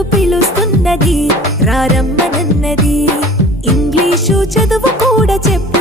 నిన్ను పిలుస్తున్నది రారమ్మనన్నది ఇంగ్లీషు చదువు కూడా చెప్పు